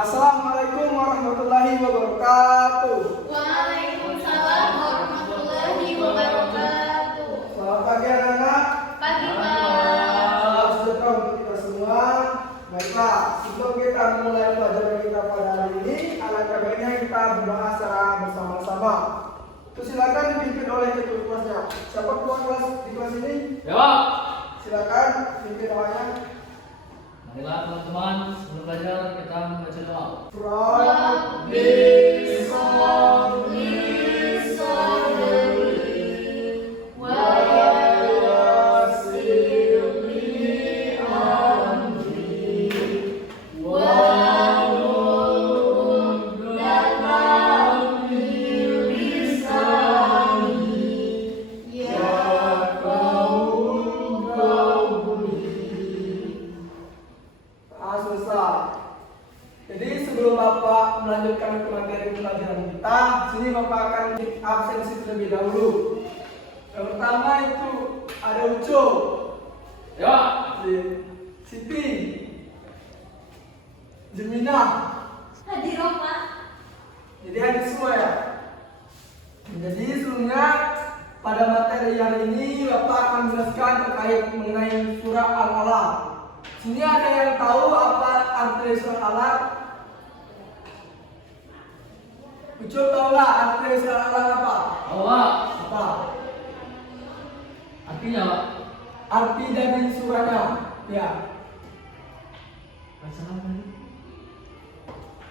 Assalamualaikum warahmatullahi wabarakatuh. Waalaikumsalam warahmatullahi wabarakatuh. Selamat pagi anak-anak. Pagi Pak. Salam sejahtera untuk kita semua. Baiklah, sebelum kita mulai pelajaran kita pada hari ini, alangkah baiknya kita berdoa secara bersama-sama. Itu silakan dipimpin oleh ketua kelasnya. Siapa ketua kelas di kelas ini? Ya. Silakan pimpin doanya. Marilah teman-teman, sebelum belajar kita membaca doa. Rabbi sholli sadri wa yassirli amri wahlul 'uqdatam min lisani yafqahu qawli. Selesai. Jadi sebelum Bapak melanjutkan ke materi pelajaran kita, sini Bapak akan cek absensi terlebih dahulu. Yang pertama itu ada Uco, Ya. Siti, Jemina. Hadir Pak. Jadi hadir semua ya. Jadi sebelumnya pada materi hari ini Bapak akan menjelaskan terkait mengenai surah Al-Alaq. Sini ada yang tahu apa arti surah Al-Alaq? Ucul tahu nggak arti surah Al-Alaq apa? Awak. Apa? Artinya Pak. Arti dari surahnya? Ya. Baca apa ini?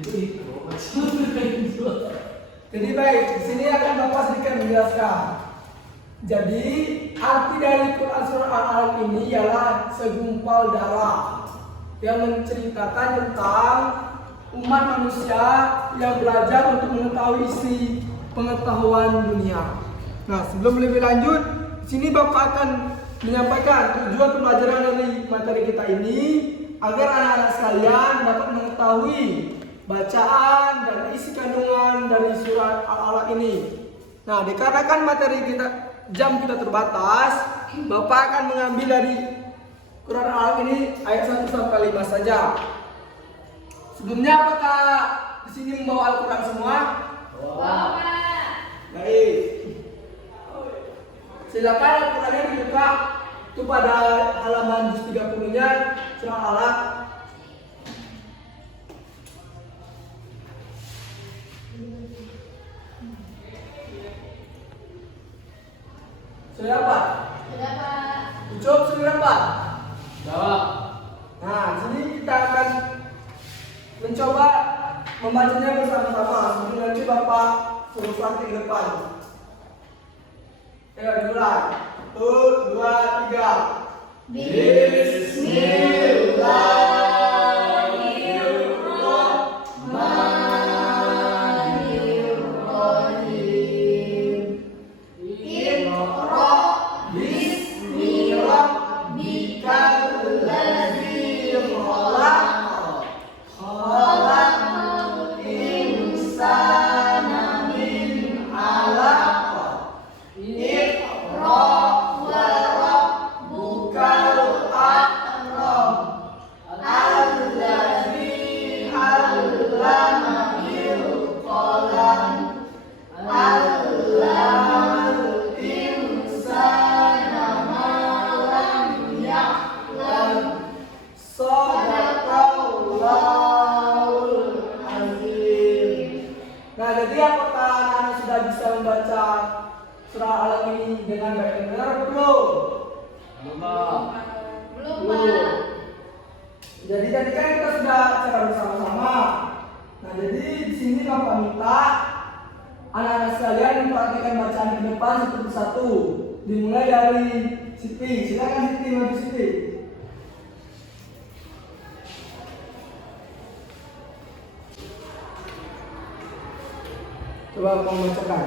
Itu. Jadi baik, di sini akan Bapak sedikit menjelaskan. Jadi arti dari Quran surah Al-Alaq ini ialah segumpal darah yang menceritakan tentang umat manusia yang belajar untuk mengetahui isi pengetahuan dunia. Nah, sebelum lebih lanjut, di sini Bapak akan menyampaikan tujuan pembelajaran dari materi kita ini agar anak-anak sekalian dapat mengetahui bacaan dan isi kandungan dari surat Al-Alaq ini. Nah, dikarenakan materi kita jam kita terbatas, Bapak akan mengambil dari Quran Al-Alaq ini ayat 1 sampai 5 saja. Sebelumnya apakah di sini membawa Al-Quran semua? Bapak. Baik. Silakan Al-Qurannya dibuka itu pada halaman 30-nya surah Al-Alaq. Sudah dapat? Sudah Pak. Ucup sudah dapat? Ya. Nah, di sini kita akan mencoba membacanya bersama-sama. Sebelum nanti Bapak suruh praktik ke depan. Ayo dimulai. 1, 2, 3. Bismillahirrahmanirrahim. Iqra bismi rabbikal ladzi khalaq. Khalaqal insana min 'alaq. Iqra wa rabbukal akram. Alladzi 'allama bil qalam. Allamal insana ma lam ya'lam. Shadaqallahul azim. Nah, jadi apakah anak-anak sudah bisa membaca surah Al-Alaq ini dengan baik dan benar? Belum. Belum. Belum Pak. Jadi tadi kan kita sudah cara bersama-sama. Nah, jadi di sini Bapak minta anak-anak sekalian mempraktikkan bacaan di depan satu persatu. Dimulai dari Siti. Silakan Siti, maju Siti. Coba kamu bacakan.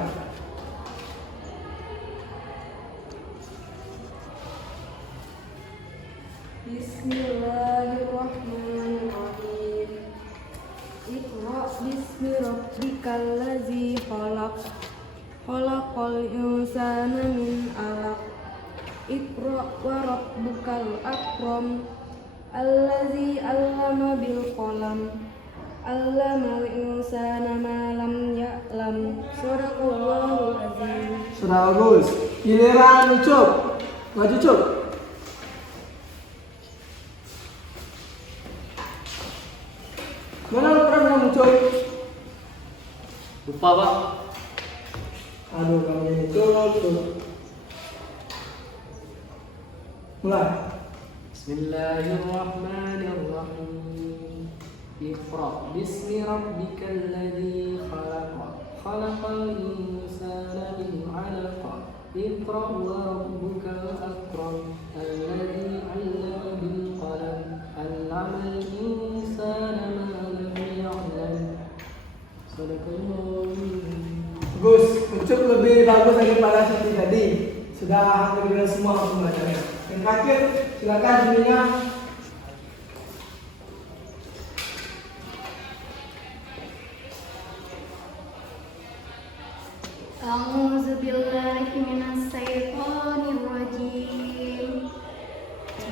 Bismillahirrahmanirrahim. Iqra bismi rabbikal ladzi khalaq. Khalaqal insana min 'alaq. Iqra wa rabbukal akram. Allazi 'allama bil qalam. Allamal insana ma lam ya'lam. Shadaqallahul azim. Sudah bagus. Giliran Ucup. Maju Cup. Mana lu pernah Ucup? Lupa, Pak. Aduh, kamu ini tuh. Mulai. Bismillahirrahmanirrahim. Iqra bismi rabbikal ladzi khalaq. Khalaqal insana min 'alaq. Iqra wa rabbukal akram. Alladzi 'allama bil qalam. 'allamal insana ma lam ya'lam. Sadaqallahu. Bagus, Ucup lebih bagus daripada seperti tadi. Sudah hampir semua pembelajarannya. Yang terakhir, silakan jadinya. A'udzu billahi minas syaitonir rajim.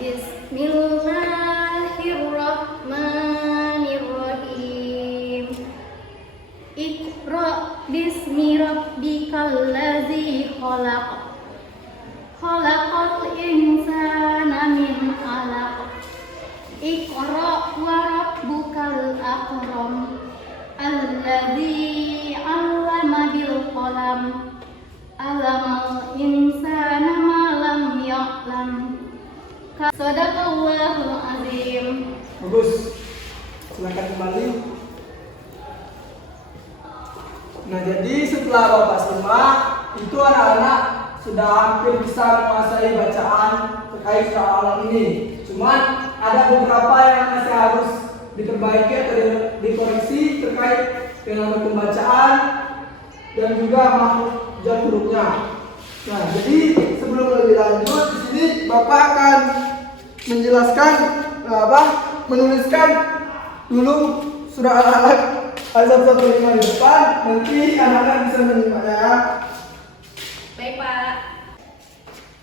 Bismillahirrahmanirrahim. Iqra bismi rabbikal ladzi khalaq. Khalaqal insana min 'alaq. Iqra wa rabbukal akram. Alladzi 'allama bil qalam. 'allamal insana ma lam ya'lam. Shadaqallahul azim. Bagus. Silakan kembali. Nah, jadi setelah Bapak simak, itu anak-anak sudah hampir bisa menguasai bacaan terkait surah Al-Alaq ini. Cuman ada beberapa yang masih harus diperbaiki atau dikoreksi terkait dengan pembacaan dan juga makhraj dan hurufnya. Nah, jadi sebelum lebih lanjut di sini Bapak akan menjelaskan menuliskan dulu surah Al-Alaq ayat 1 di depan, nanti anak-anak bisa menyimaknya ya. Baik, Pak.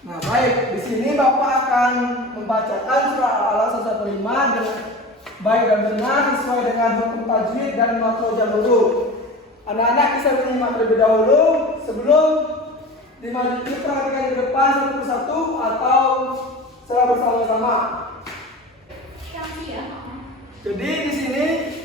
Nah, baik, di sini Bapak akan membacakan surah Al-Alaq 115 dengan baik dan benar sesuai dengan hukum tajwid dan makhraj dan huruf. Anak-anak bisa menyimak terlebih dahulu sebelum dimajukan perhatikan ke depan satu persatu atau secara bersama-sama. Jadi di sini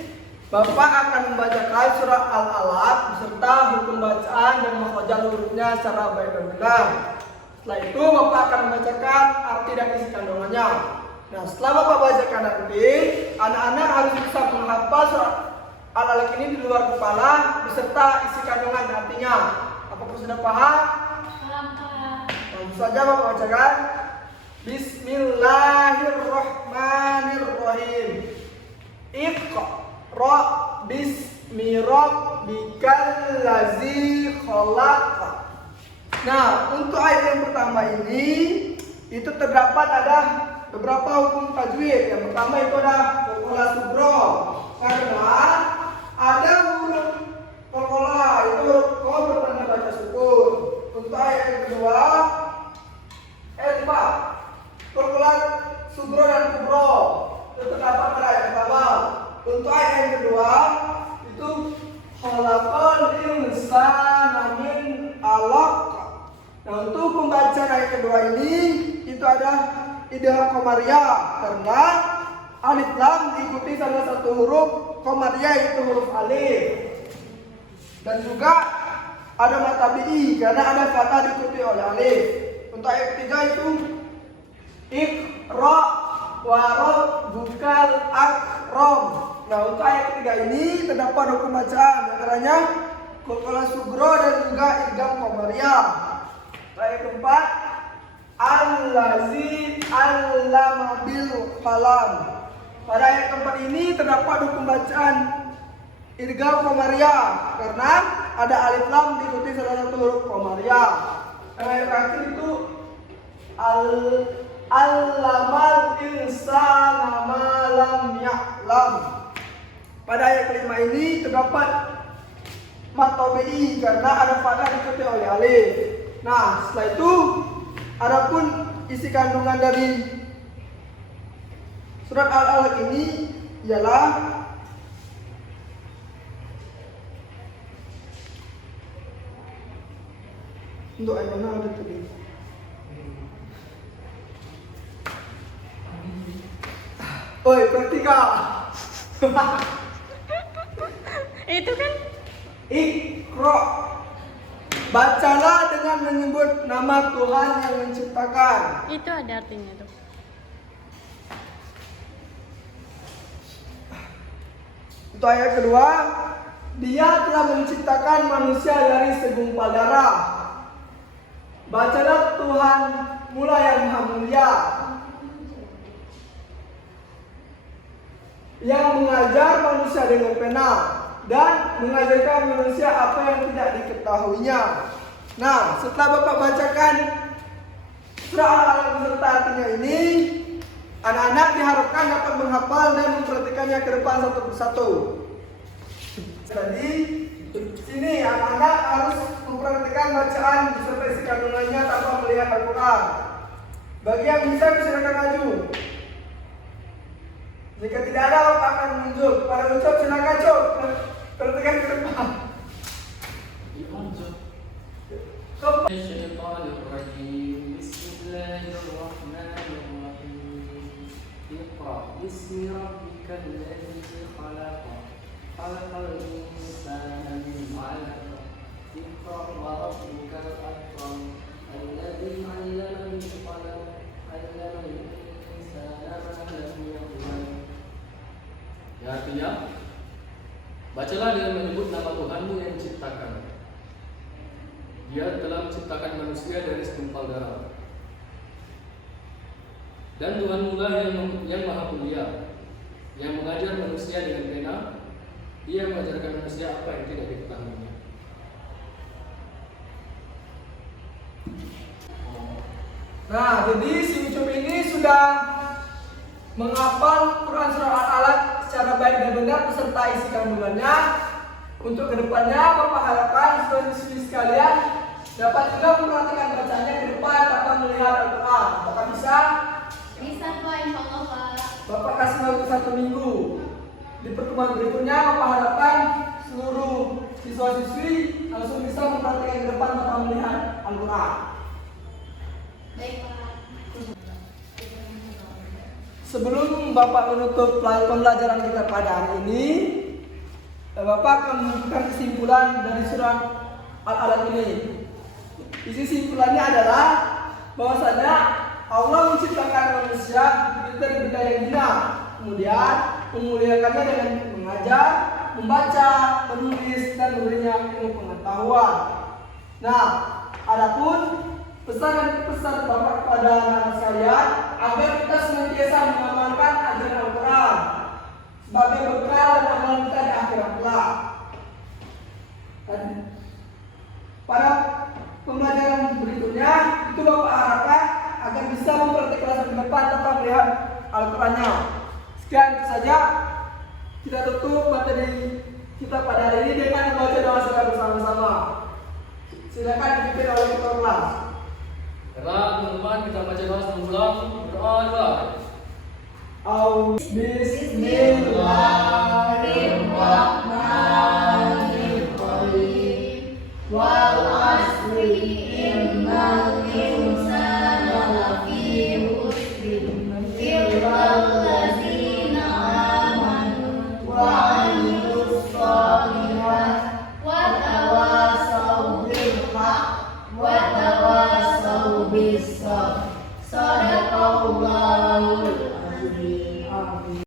Bapak akan membacakan surah Al-Alaq beserta hukum bacaan dan makhraj hurufnya secara baik dan benar. Setelah itu Bapak akan membacakan arti dan isi kandungannya. Nah, setelah Bapak bacakan nanti, anak-anak harus bisa menghafal surah Al-Alaq ini di luar kepala beserta isi kandungan dan artinya. Apakah sudah paham? Paham, Pak. Langsung saja Bapak bacakan. Bismillahirrahmanirrahim. Iqra bismi rabbikal ladzi khalaq. Nah, untuk ayat yang pertama ini itu terdapat ada beberapa hukum tajwid. Yang pertama itu ada qalqalah sughra. Karena ada huruf qalqalah itu huruf qa bertanda baca sukun. Untuk ayat yang kedua qalqalah sughra dan kubra. Itu terdapat pada ayat pertama. Untuk ayat yang kedua itu khalaqal insana min 'alaq. Nah, untuk pembacaan ayat kedua ini itu ada idgham qamariyah karena alif lam diikuti salah satu huruf qamariyah yaitu huruf alif. Dan juga ada mad tabi'i karena ada fathah diikuti oleh alif. Untuk ayat ketiga itu Iqra wa rabbukal akram. Nah, untuk ayat ketiga ini terdapat hukum bacaan antaranya qalqalah sughra dan juga idgham qamariyah. Ayat keempat Allazi 'allama bil qalam. Pada ayat keempat ini terdapat hukum bacaan idgham qamariyah karena ada alif lam diikuti salah satu huruf qamariyah. Dan ayat terakhir itu Allamal insana ma lam ya'lam. Pada ayat kelima ini terdapat mad tabi'i karena ada fathah diikuti oleh alif. Nah, setelah itu adapun isi kandungan dari surat Al-Alaq ini ialah Untuk ayat mana ada tadi? Oi, perhatikan. Itu kan Iqra. Bacalah dengan menyebut nama Tuhan yang menciptakan. itu ada artinya tuh. Untuk ayat kedua, Dia telah menciptakan manusia dari segumpal darah. Bacalah Tuhan mula yang maha mulia, yang mengajar manusia dengan pena dan mengajarkan manusia apa yang tidak diketahuinya. Nah, setelah Bapak bacakan surah Al-Alaq beserta artinya ini, anak-anak diharapkan dapat menghafal dan memperhatikannya ke depan satu persatu. Jadi, sini anak-anak harus memperhatikan bacaan beserta isi kandungannya tanpa melihat Al-Quran. Bagi yang bisa, silakan maju. Jika tidak ada, Bapak akan menunjuk. Para ucap silakan cok. Perhatikan ke depan. الشيطان الرجيم بسم الله الرحمن الرحيم اقرأ باسم ربك الذي خلق خلق الإنسان من علق اقرأ وربك الأكرم الذي علم بالقلم علم الإنسان ما لم يعلم. Ya, artinya bacalah dengan menyebut nama Tuhanmu yang menciptakan. Dia telah menciptakan manusia dari segumpal darah. Dan Tuhan mula yang maha mulia, yang mengajar manusia dengan pena. Dia mengajarkan manusia apa yang tidak diketahuinya. Nah, jadi si Ucup ini sudah menghafal Quran surah Al-Alaq secara baik dan benar beserta isi kandungannya. Untuk kedepannya, Bapak harapkan siswa-siswi sekalian dapat juga memperhatikan bacanya ke depan tanpa melihat Al-Quran. Apakah bisa? Bisa Pak, insya Allah Pak. Bapak kasih waktu 1 minggu. Di pertemuan berikutnya, Bapak harapkan seluruh siswa-siswi langsung bisa memperhatikan ke depan tanpa melihat Al-Quran. Baik Pak. Sebelum Bapak menutup pembelajaran kita pada hari ini, Bapak akan memberikan kesimpulan dari surah Al-Alaq ini. Isi kesimpulannya adalah bahwasanya Allah menciptakan manusia dari benda yang hina, kemudian memuliakannya dengan mengajar, membaca, menulis, dan memberinya ilmu pengetahuan. Nah, adapun pesan Bapak kepada anak sekalian agar kita senantiasa mengamalkan ajaran Al-Quran sebagai bekal dan amalan kita di akhirat kelak. Pada pembelajaran berikutnya itu Bapak harapkan agar bisa memperhatikan ke depan tanpa melihat Al-Qurannya. Sekian itu saja. Kita tutup materi kita pada hari ini dengan membaca doa secara bersama-sama. Silakan dipimpin oleh ketua kelas. Baiklah teman-teman, kita baca doa sebelum pulang. Berdoa. Bismillahirrahmanirrahim. Wal asri innal insana lafi khusrin illa allazina amanu wa amilus shalihat wa tawasaw bil haqq wa tawasaw bis sabr. Sadaqallahul azim.